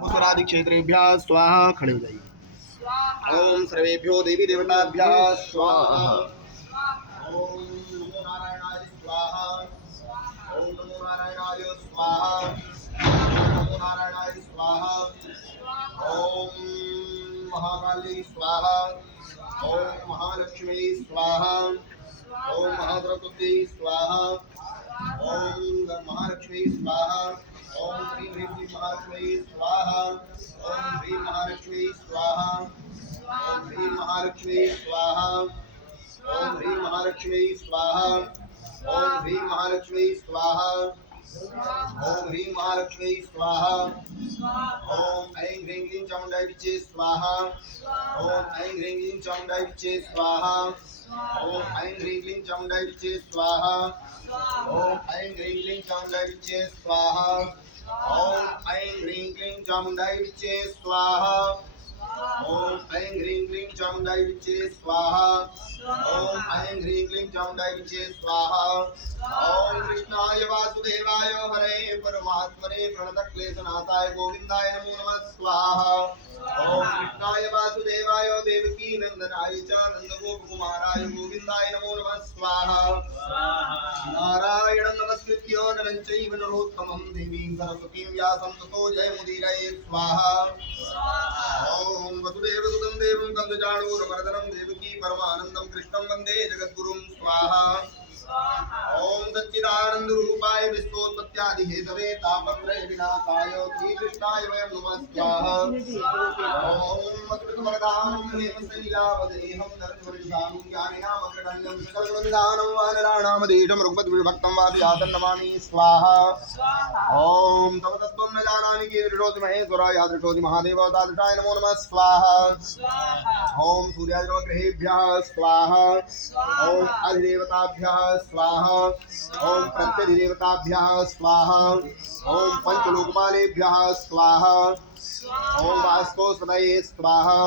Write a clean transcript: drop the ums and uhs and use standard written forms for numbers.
उत्तरादि क्षेत्रेभ्यः स्वाहा। खड़े हो जाइए। ओम सर्वेभ्यो देवी देवताभ्यः स्वाहा। ओम नमो नारायणाय स्वाहा। ओम नमो नारायणाय स्वाहा। ओम नमो नारायणाय स्वाहा। ओम महाकाली स्वाहा। ओम महालक्ष्मी स्वाहा। ओम महाद्रौपदी स्वाहा। ओम महालक्ष्मी स्वाहा। ओम ह्रीं ह्रीं क्लीं महालक्ष्मी स्वाहा। ओम ह्रीं महालक्ष्मी स्वाहा। ओम ह्रीं महालक्ष्मी स्वाहा। ओम ह्रीं महालक्ष्मी स्वाहा। ओम ह्रीं महालक्ष्मी स्वाहा। ओम ह्रीं महालक्ष्मी स्वाहा। ओम ऐं ह्रीं क्लीं चामुण्डाय विच्चे स्वाहा। ओम ऐं ह्रीं क्लीं चामुण्डाय विच्चे स्वाहा। ओम ऐं ह्रीं क्लीं चामुण्डाय विच्चे स्वाहा। ओम ऐं ह्रीं क्लीं चामुण्डाय विच्चे स्वाहा। ओम ऐं ह्रीं क्लीं चामुण्डाय विच्चे स्वाहा। ओम ऐं ह्रीं क्लीं चामुण्डाय विच्चे स्वाहा। ओम ऐं ह्रीं क्लीं चामुण्डाय विच्चे स्वाहा। ओम कृष्णाय वासुदेवाय हरे परमात्मने प्रणतक्लेशनाशाय गोविन्दाय नमो नमः स्वाहा। ओम कृष्णाय वासुदेवाय देवकी नंदनाय च नंदगोपकुमाराय गोविन्दाय नमो नमः स्वाहा। नारायणं नमस्कृत्य नरं चैव नरोत्तमं देवीं सरस्वतीं व्यासं ततो जयमुदीरये स्वाहा। ओम वसुदेवसुतं देवं कंसचाणूरमर्दनं देवकी परमानन्दं कृष्णं वन्दे जगद्गुरुं स्वाहा। ओम सच्चिदानंद रूपाय विश्वोत्पत्त्यादि हेतवे तापत्रय विनाशाय श्रीकृष्णाय वयं नमः स्वाहा। ओम अकृतवरदानं हेमशैलावदेहं नरद्वरिधानं ज्ञानिनामग्रगण्यं सकलवृन्दानं वानराणामधीशं रघुपतिविभक्तं वादियातं नमामि स्वाहा। ओम तव तत्त्वं न जानामि कीदृशोऽसि महेश्वराय यादृशोऽसि महादेव तादृशाय नमो नमः स्वाहा। ओम सूर्यादिग्रहेभ्यः स्वाहा। ओम अधिदेवताभ्यः स्वाहा। ओम प्रत्यधिदेवताभ्यः स्वाहा। ओम पंचलोकपालेभ्यः स्वाहा। ओम वास्तुस्पतये स्वाहा।